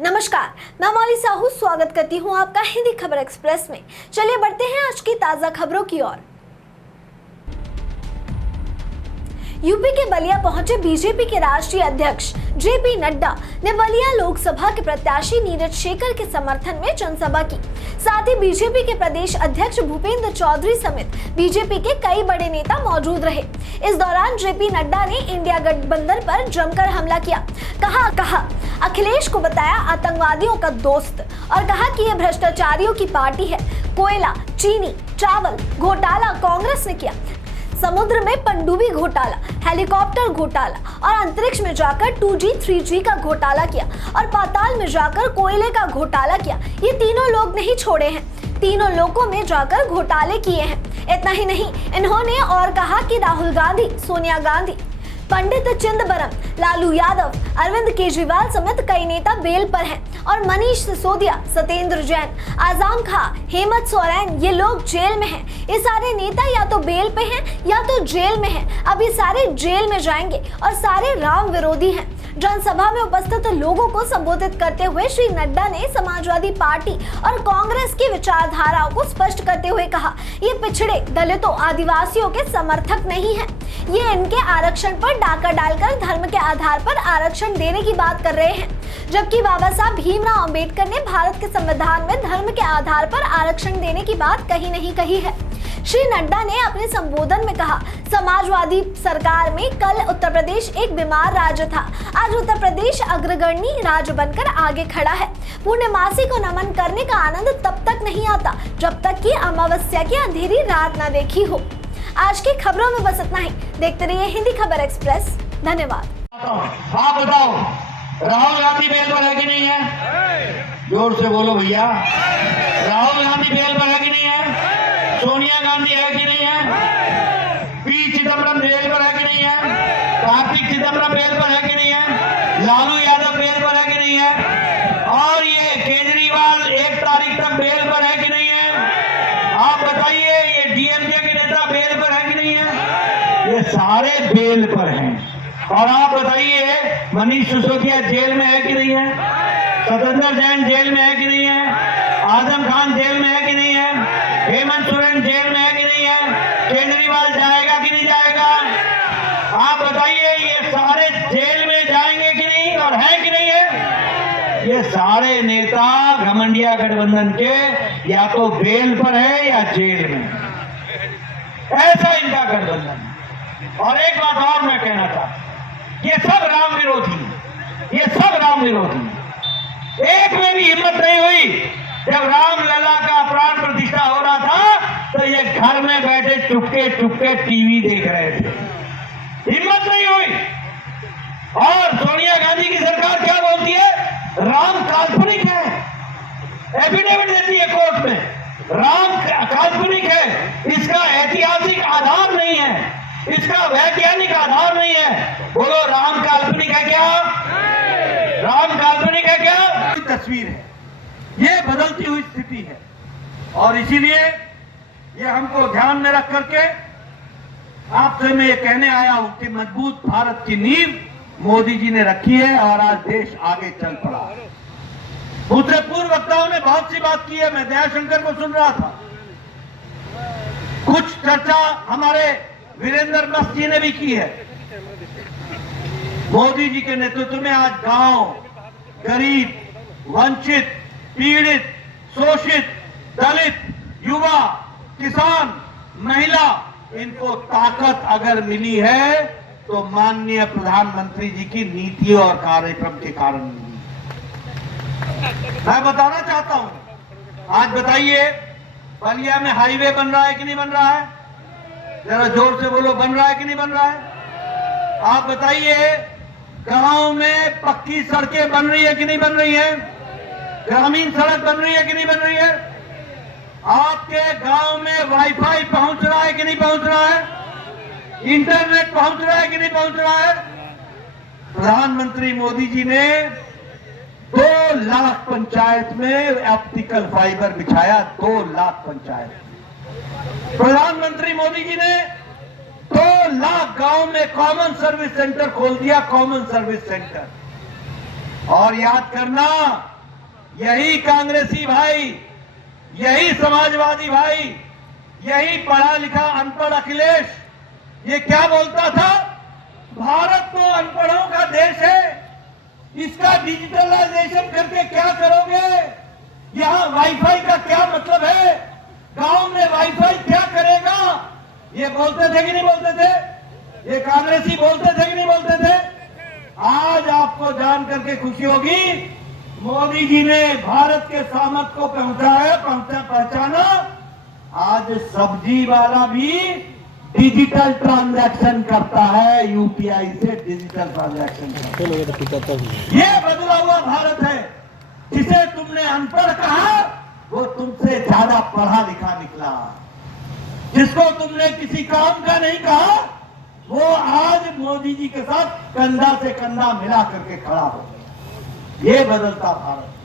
नमस्कार, मैं मौली साहू स्वागत करती हूं आपका हिंदी खबर एक्सप्रेस में। चलिए बढ़ते हैं आज की ताजा खबरों की ओर। यूपी के बलिया पहुंचे बीजेपी के राष्ट्रीय अध्यक्ष जेपी नड्डा ने बलिया लोकसभा के प्रत्याशी नीरज शेखर के समर्थन में जनसभा की। साथ ही बीजेपी के प्रदेश अध्यक्ष भूपेंद्र चौधरी समेत बीजेपी के कई बड़े नेता मौजूद रहे। इस दौरान जेपी नड्डा ने इंडिया गठबंधन पर जमकर हमला किया। कहा अखिलेश को बताया आतंकवादियों का दोस्त और कहा कि यह भ्रष्टाचारियों की पार्टी है। कोयला, चीनी, चावल घोटाला कांग्रेस ने किया। समुद्र में पनडुब्बी घोटाला, हेलीकॉप्टर घोटाला और अंतरिक्ष में जाकर 2G 3G का घोटाला किया और पाताल में जाकर कोयले का घोटाला किया। ये तीनों लोग नहीं छोड़े हैं, तीनों लोगों में जाकर घोटाले किए हैं। इतना ही नहीं, इन्होंने और कहा कि राहुल गांधी, सोनिया गांधी, पंडित चिदंबरम, लालू यादव, अरविंद केजरीवाल समेत कई नेता बेल पर हैं और मनीष सिसोदिया, सत्येंद्र जैन, आजम खां, हेमंत सोरेन ये लोग जेल में हैं। ये सारे नेता या तो बेल पे हैं या तो जेल में हैं। अब ये सारे जेल में जाएंगे और सारे राम विरोधी हैं। जनसभा में उपस्थित लोगों को संबोधित करते हुए श्री नड्डा ने समाजवादी पार्टी और कांग्रेस की विचारधाराओं को स्पष्ट करते हुए कहा, ये पिछड़े, दलितों, आदिवासियों के समर्थक नहीं है। ये इनके आरक्षण पर डाका डालकर धर्म के आधार पर आरक्षण देने की बात कर रहे हैं, जबकि बाबा साहब भीमराव अंबेडकर ने भारत के संविधान में धर्म के आधार पर आरक्षण देने की बात कहीं नहीं कही है। श्री नड्डा ने अपने संबोधन में कहा, समाजवादी सरकार में कल उत्तर प्रदेश एक बीमार राज्य था, आज उत्तर प्रदेश अग्रगण्य राज्य बनकर आगे खड़ा है। पूर्णमासी को नमन करने का आनंद तब तक नहीं आता जब तक कि अमावस्या की अंधेरी रात न देखी हो। आज की खबरों में बस इतना ही। देखते रहिए हिंदी खबर एक्सप्रेस। धन्यवाद। आप बताओ, राहुल गांधी बेल पर है कि नहीं है? जोर से बोलो भैया। राहुल गांधी बेल पर है कि नहीं है? सोनिया गांधी है कि नहीं है? पी चिदंबरम जेल पर है कि नहीं है? कार्तिक चिदंबरम बेल पर है कि नहीं है? लालू यादव बेल पर है कि नहीं है? और ये केजरीवाल 1 तारीख तक बेल पर है कि नहीं है? आप बताइए, ये डीएमके के नेता बेल पर है कि नहीं है? ये सारे बेल पर हैं। और आप बताइए, मनीष सिसोदिया जेल में है कि नहीं है? सत्येंद्र जैन जेल में है कि नहीं है? आजम खान जेल में है कि नहीं है? हेमंत सोरेन जेल में है कि नहीं है? केजरीवाल जाएगा कि नहीं जाएगा? आप बताइए, ये सारे जेल में जाएंगे कि नहीं और है कि नहीं है? ये सारे नेता घमंडिया गठबंधन के या तो बेल पर है या जेल में, ऐसा इनका गठबंधन। और एक बात और मैं कहना चाहता, ये सब राम विरोधी, ये सब राम विरोधी। एक में भी हिम्मत नहीं हुई जब रामलला का प्राण प्रतिष्ठा हो रहा था तो ये घर में बैठे चुपके चुपके टीवी देख रहे थे, हिम्मत नहीं हुई। और सोनिया गांधी की सरकार क्या बोलती है? राम काल्पनिक है, एफिडेविट देती है कोर्ट में, राम काल्पनिक है, इसका ऐतिहासिक आधार नहीं है, इसका वैज्ञानिक आधार नहीं है। बोलो, राम काल्पनिक है क्या? राम काल्पनिक है क्या? तस्वीर है, ये बदलती हुई स्थिति है और इसीलिए ये हमको ध्यान में रख करके आपसे मैं ये कहने आया हूं कि मजबूत भारत की नींव मोदी जी ने रखी है और आज देश आगे चल पड़ा है। मुझसे पूर्व वक्ताओं ने बहुत सी बात की है, मैं दयाशंकर को सुन रहा था, कुछ चर्चा हमारे वीरेंद्र मस्त जी ने भी की है। मोदी जी के नेतृत्व में आज गांव, गरीब, वंचित, पीड़ित, शोषित, दलित, युवा, किसान, महिला, इनको ताकत अगर मिली है तो माननीय प्रधानमंत्री जी की नीति और कार्यक्रम के कारण मिली। मैं बताना चाहता हूं, आज बताइए, बलिया में हाईवे बन रहा है कि नहीं बन रहा है? जरा जोर से बोलो, बन रहा है कि नहीं बन रहा है? आप बताइए, गांव में पक्की सड़कें बन रही है कि नहीं बन रही है? ग्रामीण सड़क बन रही है कि नहीं बन रही है? आपके गांव में वाईफाई पहुंच रहा है कि नहीं पहुंच रहा है? इंटरनेट पहुंच रहा है कि नहीं पहुंच रहा है? प्रधानमंत्री मोदी जी ने 2 लाख पंचायत में ऑप्टिकल फाइबर बिछाया, 2 लाख पंचायत। प्रधानमंत्री मोदी जी ने 2 लाख गांव में कॉमन सर्विस सेंटर खोल दिया, कॉमन सर्विस सेंटर। और याद करना, यही कांग्रेसी भाई, यही समाजवादी भाई, यही पढ़ा लिखा अनपढ़ अखिलेश ये क्या बोलता था, भारत तो अनपढ़ों का देश है, इसका डिजिटलाइजेशन करके क्या करोगे, यहाँ वाईफाई का क्या मतलब है, गांव में वाईफाई क्या करेगा, ये बोलते थे कि नहीं बोलते थे, ये कांग्रेसी बोलते थे कि नहीं बोलते थे। आज आपको जान करके खुशी होगी, मोदी जी ने भारत के सामर्थ्य को पहचाना। आज सब्जी वाला भी डिजिटल ट्रांजैक्शन करता है, यूपीआई से डिजिटल ट्रांजैक्शन करता है। ये बदला हुआ भारत है। जिसे तुमने अनपढ़ कहा वो तुमसे ज्यादा पढ़ा लिखा निकला। जिसको तुमने किसी काम का नहीं कहा वो आज मोदी जी के साथ कंधा से कंधा मिला करके खड़ा हो। ये बदलता भारत।